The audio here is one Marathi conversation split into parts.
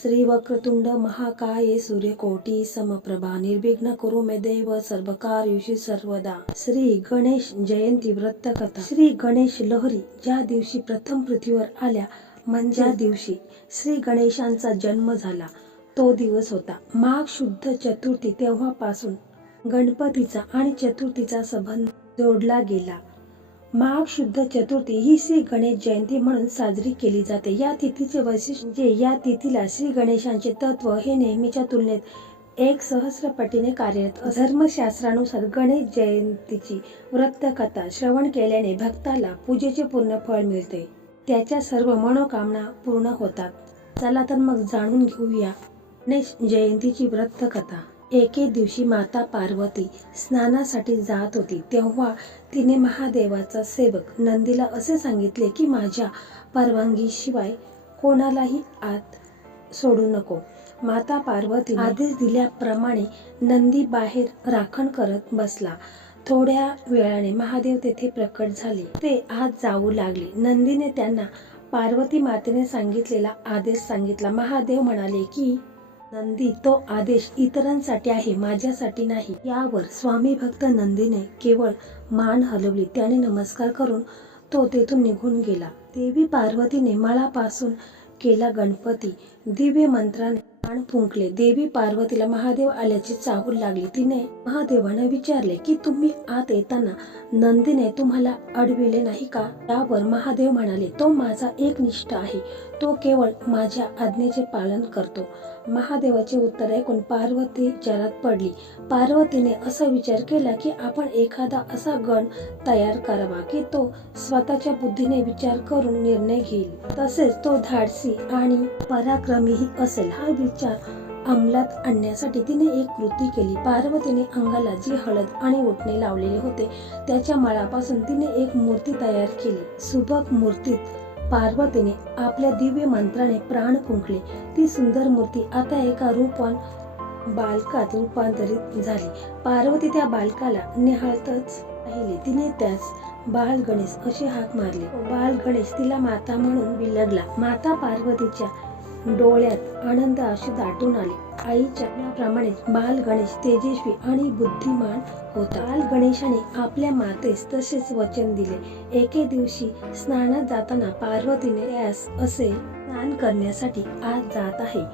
श्री वक्रतुंड महाकाय सूर्यकोटी समप्रभा निर्विघ्न कुरु मे देव सर्वकार्येषु सर्वदा। श्री गणेश जयंती व्रत कथा। श्री गणेश लहरी ज्या दिवशी प्रथम पृथ्वीवर आल्या म्हणजे ज्या दिवशी श्री गणेशांचा जन्म झाला तो दिवस होता माघ शुद्ध चतुर्थी। तेव्हापासून गणपतीचा आणि चतुर्थीचा संबंध जोडला गेला। माघ शुद्ध चतुर्थी ही श्री गणेश जयंती म्हणून साजरी केली जाते। या तिथीचे वैशिष्ट्य म्हणजे या तिथीला श्री गणेशांचे तत्व हे नेहमीच्या तुलनेत 1 पटीने कार्यरत असते। धर्मशास्त्रानुसार गणेश जयंतीची व्रत कथा श्रवण केल्याने भक्ताला पूजेचे पूर्ण फळ मिळते, त्याच्या सर्व मनोकामना पूर्ण होतात। चला तर मग जाणून घेऊया गणेश जयंतीची व्रत कथा। एके दिवशी माता पार्वती स्नानासाठी जात होती, तेव्हा तिने महादेवाचा सेवक नंदीला असे सांगितले की माझ्या परवानगीशिवाय कोणालाही आत सोडू नको। माता पार्वती आदेश दिल्याप्रमाणे नंदी बाहेर राखण करत बसला। थोड्या वेळाने महादेव तेथे प्रकट झाले, ते आत जाऊ लागले। नंदीने त्यांना पार्वती मातेने सांगितलेला आदेश सांगितला। महादेव म्हणाले की नंदी, तो आदेश इतरांसाठी आहे, माझ्यासाठी नाही। यावर स्वामी भक्त नंदीने केवळ मान हलवली। त्याने नमस्कार करून तो तेथून निघून गेला। देवी पार्वतीने मळापासून केला गणपती दिव्य मंत्राने प्राण फुंकले। देवी पार्वतीला महादेव आल्याची चाहूल लागली। तिने महादेवाने विचारले की तुम्ही आत येताना नंदीने तुम्हाला अडविले नाही का? यावर महादेव म्हणाले, तो माझा एकनिष्ठ आहे, तो केवळ माझ्या आज्ञेचे पालन करतो। महादेवाचे उत्तर ऐकून पार्वती विचारात पडली। पार्वतीने असा विचार केला की आपण एखादा असा गण तयार करावा की तो स्वतःच्या बुद्धीने विचार करून निर्णय घेईल, तसेच तो धाडसी आणि पराक्रमीही असेल। हा विचार अंमलात आणण्यासाठी तिने एक कृती केली। पार्वतीने अंगाला जी हळद आणि उटणे लावलेले होते त्याच्या मळापासून तिने एक मूर्ती तयार केली। सुबक मूर्तीत पार्वतीने आपल्या दिव्य मंत्राने प्राण फुंकले। ती सुंदर मूर्ती आता एका रूपवान बालकात रूपांतरित झाली। पार्वती त्या बालकाला निहाळतच राहिली। तिने त्यास बाल गणेश असे हाक मारले। बाल गणेश तिला माता म्हणून बिलगला। माता पार्वतीच्या डोळ्यात आनंद अश्रू दाटून आले। आईच्या प्रमाणेच बाल गणेश तेजस्वी आणि बुद्धिमान होता। बाल गणेशाने आपल्या मातेस तसेच वचन दिले। एके दिवशी स्नानात जाताना पार्वतीने त्यास असे, स्नान करण्यासाठी आत जात आहे,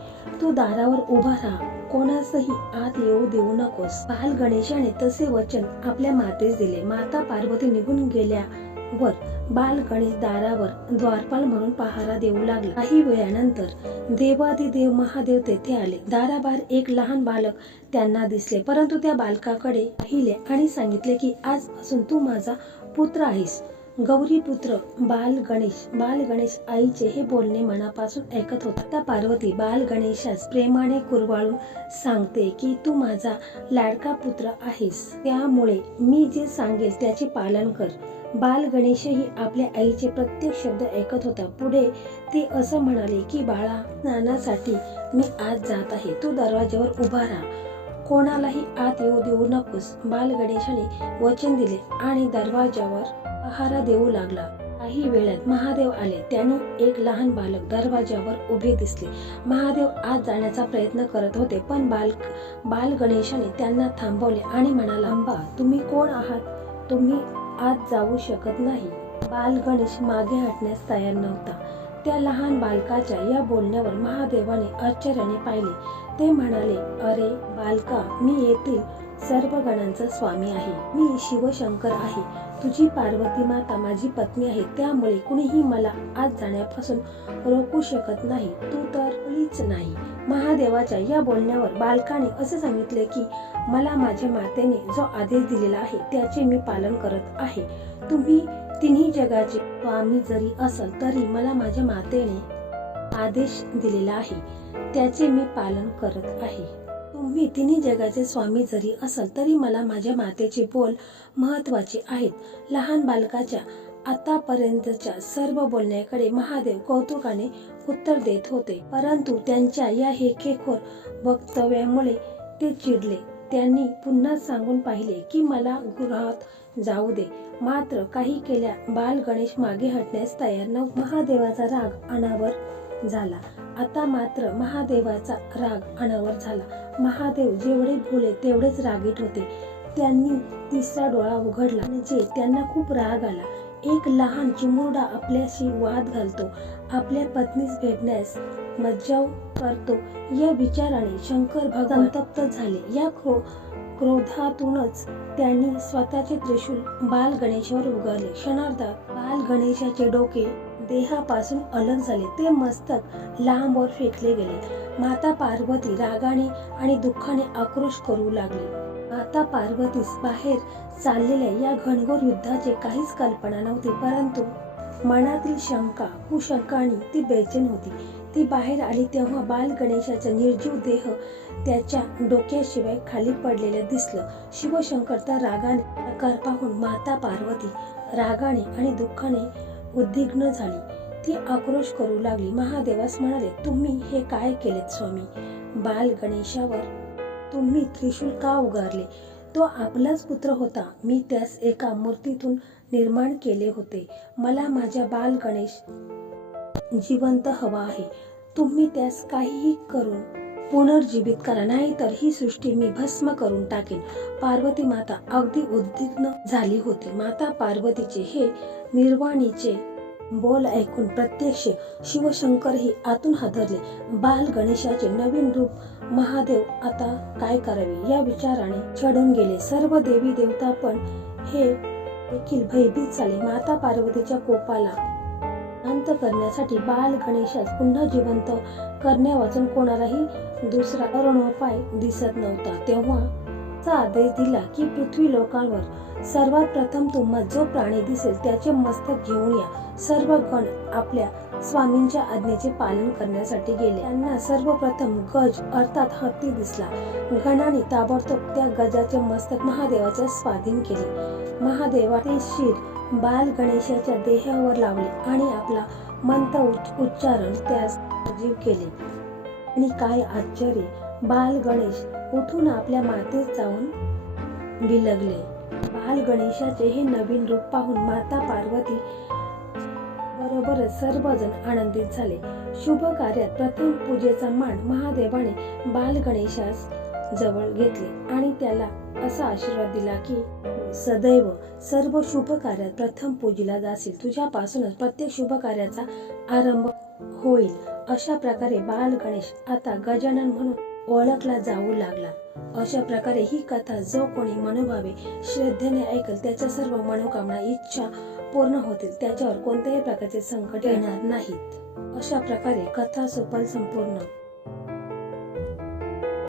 तू दारावर उभा राहा, कोणासही आत येऊ देऊ नकोस। बाल गणेशाने तसे वचन आपल्या मातेस दिले। माता पार्वती निघून गेल्यावर बाल गणेश दारावर द्वारपाल म्हणून पहारा देऊ लागला। काही वेळानंतर देवाधिदेव महादेव तेथे आले। दाराबाहेर एक लहान बालक त्यांना दिसले, परंतु त्या बालकाकडे पाहिले आणि सांगितले की आजपासून तू माझा पुत्र आहेस, गौरीपुत्र बाल गणेश। बाल गणेश आईचे हे बोलणे मनापासून ऐकत होता। त्या पार्वती बाल गणेशास प्रेमाने कुरवाळून सांगते की तू माझा लाडका पुत्र आहेस, त्यामुळे मी जे सांगेल त्याचे पालन कर। बाल गणेशही आपल्या आईचे प्रत्येक शब्द ऐकत होता। पुढे ते असं म्हणाले की बाळा, स्नानासाठी मी आत जात आहे, तू दरवाज्यावर उभा राहा, कोणालाही आत येऊ देऊ नकोस। बाल गणेशाने वचन दिले आणि दरवाज्यावर पहारा देऊ लागला। काही वेळात महादेव आले। त्यांनी एक लहान बालक दरवाज्यावर उभे दिसले। महादेव आत जाण्याचा प्रयत्न करत होते, पण बाल गणेशाने त्यांना थांबवले आणि म्हणाला, थांबा, तुम्ही कोण आहात? तुम्ही आत जाऊ शकत नाही। बाल गणेश मागे हटण्यास तयार नव्हता। त्या लहान बालकाच्या या बोलण्यावर महादेवाने आश्चर्याने पाहिले। ते म्हणाले, अरे बालका, मी येथील सर्व गणांचा स्वामी आहे, मी शिवशंकर आहे, तुझी पार्वती माता माझी पत्नी आहे, त्यामुळे कुणीही मला आत जाण्यापासून रोखू शकत नाही, तू तर मुळीच नाही। महादेवाच्या या बोलण्यावर बालकाने असे सांगितले की मला माझ्या मातेने जो आदेश दिलेला आहे त्याचे मी पालन करत आहे। तुम्ही तिन्ही जगाचे स्वामी जरी असाल तरी मला माझ्या मातेने आदेश दिलेला आहे त्याचे मी पालन करत आहे। तुम्ही तिन्ही जगाचे स्वामी जरी असाल तरी मला माझ्या मातेचे बोल महत्वाचे आहेत। लहान बालकाच्या आतापर्यंतच्या सर्व बोलण्याकडे महादेव कौतुकाने उत्तर देत होते, परंतु त्यांच्या या हेकेखोर वक्तव्यामुळे ते चिडले। त्यांनी पुन्हा सांगून पाहिले की मला गृहात जाऊ दे, मात्र काही केल्या बाल गणेश मागे हटण्यास तयार नव्हता। महादेवाचा राग अनावर झाला आता मात्र महादेवाचा राग अनावर झाला. महादेव जेवढे भोले तेवढेच रागीट होते. त्यांनी तिसरा डोळा उघडला म्हणजे त्यांना खूप राग आला. एक लहान चिमुरडा आपल्याशी वाद घालतो, आपल्या पत्नीस भेटण्यास मज्जाव करतो या विचाराने शंकर भगवान संतप्त झाले. या क्रोधातूनच त्यांनी स्वतःचे त्रिशूल बाल गणेशावर उगारले. क्षणार्धात बाल गणेशाचे डोके देहापासून अलग झाले. ते मस्तक लांब वर फेकले गेले. माता पार्वती रागाने आणि दुःखाने आक्रोश करू लागली. माता पार्वतीस बाहेर चाललेल्या या घनघोर युद्धाची काहीच कल्पना नव्हती, परंतु मनातील शंका कुशंकाने ती बेचैन होती. ती बाहेर आली तेव्हा बाल गणेशाचा निर्जीव देह त्याच्या डोक्याशिवाय खाली पडलेले दिसलं. शिवशंकरचा रागाने प्रकार पाहून माता पार्वती रागाने आणि दुःखाने उद्विग्न झाली. ती आक्रोश करू लागली. महादेवास म्हणाले, तुम्ही हे काय केलेत स्वामी? बाल गणेशावर तुम्ही त्रिशूल का उगारले? तो आपलाच पुत्र होता. मी त्यास एका मूर्तीतून निर्माण केले होते. मला माझ्या बाल गणेश जिवंत हवा आहे. तुम्ही त्यास काहीही करून पुनर्जीवित करा, नाही तर ही सृष्टी मी भस्म करून टाकेन. पार्वती माता अगदी उद्विग्न झाली होती. माता पार्वतीचे हे निर्वाणीचे बोल ऐकून प्रत्यक्ष शिवशंकरही आतून हादरले. बाल गणेशाचे नवीन रूप महादेव आता काय करावे या विचाराने चढून गेले. सर्व देवी देवता पण हे देखील भयभीत झाले. माता पार्वतीच्या कोपाला शांत करण्यासाठी बाल गणेशास पुन्हा जिवंत करण्यावाचून कोणालाही दुसरा अरुणोपाय दिसत नव्हता. तेव्हा आदेश दिला की पृथ्वी लोकांवर सर्वात प्रथम तुम्हा जो प्राणी दिसेल त्याचे मस्तक घेऊन या. सर्व गण आपल्या स्वामींच्या आज्ञेचे पालन करण्यासाठी गेले. त्यांना सर्वप्रथम गज अर्थात हत्ती दिसला. गणाने ताबडतोब त्या गजाचे मस्तक महादेवाच्या स्वाधीन केले. महादेवाने शिर बाल गणेशाच्या देहावर लावले आणि आपला मंत्र उच्चारण त्यास सजीव केले. आणि काय आश्चर्य, बाल गणेश उठून आपल्या मातेत जाऊन बिलगले. बाल गणेशाचे हे नवीन रूप पाहून माता पार्वती बरोबरच सर्वजण आनंदित झाले. शुभ कार्यात प्रथम पूजेचा मान महादेवाने बाल गणेशास जवळ घेतले आणि त्याला असा आशीर्वाद दिला की सदैव सर्व शुभ कार्यात प्रथम पूजेला जाशील. तुझ्यापासूनच प्रत्येक शुभ कार्याचा आरंभ होईल. अशा प्रकारे बाल गणेश आता गजानन म्हणून ओळखला जाऊ लागला. अशा प्रकारे ही कथा जो कोणी मनोभावे श्रद्धेने ऐकल त्याच्या सर्व मनोकामना इच्छा पूर्ण होतील. त्याच्यावर कोणत्याही प्रकारचे संकट येणार नाहीत. अशा प्रकारे कथा सुफल संपूर्ण.